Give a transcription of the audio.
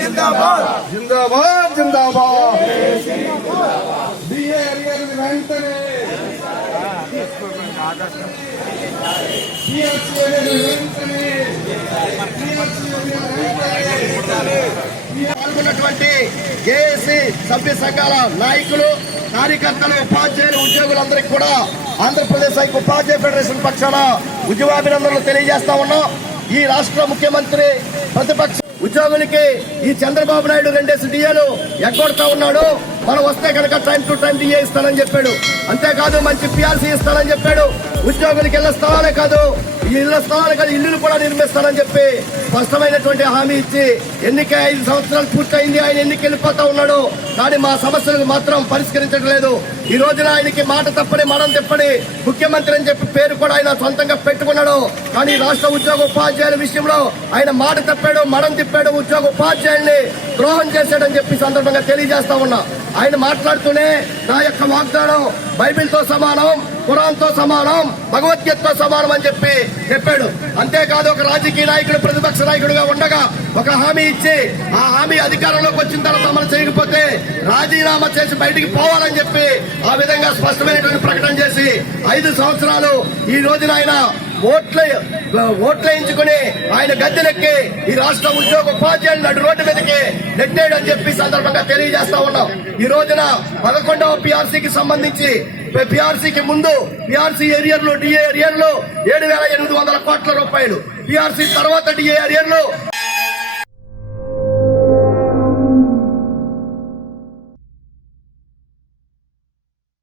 జిందాబాద్ జిందాబాద్ జిందాబాద్ DA అడిగారు వెంటనే పాల్గొన్నటువంటి జేఏసీ సభ్య సంఘాల నాయకులు, కార్యకర్తలు, ఉపాధ్యాయులు, ఉద్యోగులందరికీ కూడా ఆంధ్రప్రదేశ్ ఐక్య ఉపాధ్యాయ ఫెడరేషన్ పక్షాన ఉద్యమాభినందనలు తెలియజేస్తా ఉన్నాం. ఈ రాష్ట్ర ముఖ్యమంత్రి ప్రతిపక్ష ఉద్యోగులకి ఈ చంద్రబాబు నాయుడు 2 డిఏలు ఎగ్గొడతా ఉన్నాడు. మనం వస్తే కనుక టైం టు టైం డిఏ ఇస్తానని చెప్పాడు. అంతేకాదు మంచి పిఆర్సీ ఇస్తానని చెప్పాడు. ఉద్యోగులకి ఇళ్ల స్థలాలే కాదు, ఇల్లులు కూడా నిర్మిస్తానని చెప్పి స్పష్టమైనటువంటి హామీ ఇచ్చి ఎన్నిక 5 సంవత్సరాలు పూర్తయింది. ఆయన ఎన్నిక వెళ్ళిపోతా ఉన్నాడు. కానీ మా సమస్యలను మాత్రం పరిష్కరించడం లేదు. ఈ రోజున ఆయనకి మాట తప్పని మడం తిప్పని ముఖ్యమంత్రి అని చెప్పి పేరు కూడా ఆయన సొంతంగా పెట్టుకున్నాడు. కానీ రాష్ట్ర ఉద్యోగ ఉపాధ్యాయుల విషయంలో ఆయన మాట తప్పాడు, మడం తిప్పాడు, ఉద్యోగ ఉపాధ్యాయుల్ని ద్రోహం చేశాడని చెప్పి సందర్భంగా తెలియజేస్తా ఉన్నా. ఆయన మాట్లాడుతూనే నా యొక్క వాగ్దానం బైబిల్తో సమానం, ఖురాన్తో సమానం, భగవద్గీతతో సమానం అని చెప్పి చెప్పాడు. అంతేకాదు ఒక రాజకీయ నాయకుడు ప్రతిపక్ష నాయకుడిగా ఉండగా ఒక హామీ ఇచ్చి ఆ హామీ అధికారంలోకి వచ్చిన తర్వాత అమలు చేయకపోతే రాజీనామా చేసి బయటికి పోవాలని చెప్పి ఆ విధంగా స్పష్టమైనటువంటి ప్రకటన చేసి 5 సంవత్సరాలు ఈ రోజున ఆయన ఓట్లేయించుకుని ఆయన గద్దెనెక్కి ఈ రాష్ట్ర ఉద్యోగ ఉపాధ్యాయులు నడు రోడ్డు మీదకి నెట్టాడని చెప్పి సందర్భంగా తెలియజేస్తా ఉన్నాం. ఈ రోజున 11వ పిఆర్సీకి సంబంధించి పిఆర్సీకి ముందు పిఆర్సీ ఏరియర్లు, డిఏ ఏరియర్లు 7,800 కోట్ల రూపాయలు, పిఆర్సీ తర్వాత డిఏ ఏరియర్లు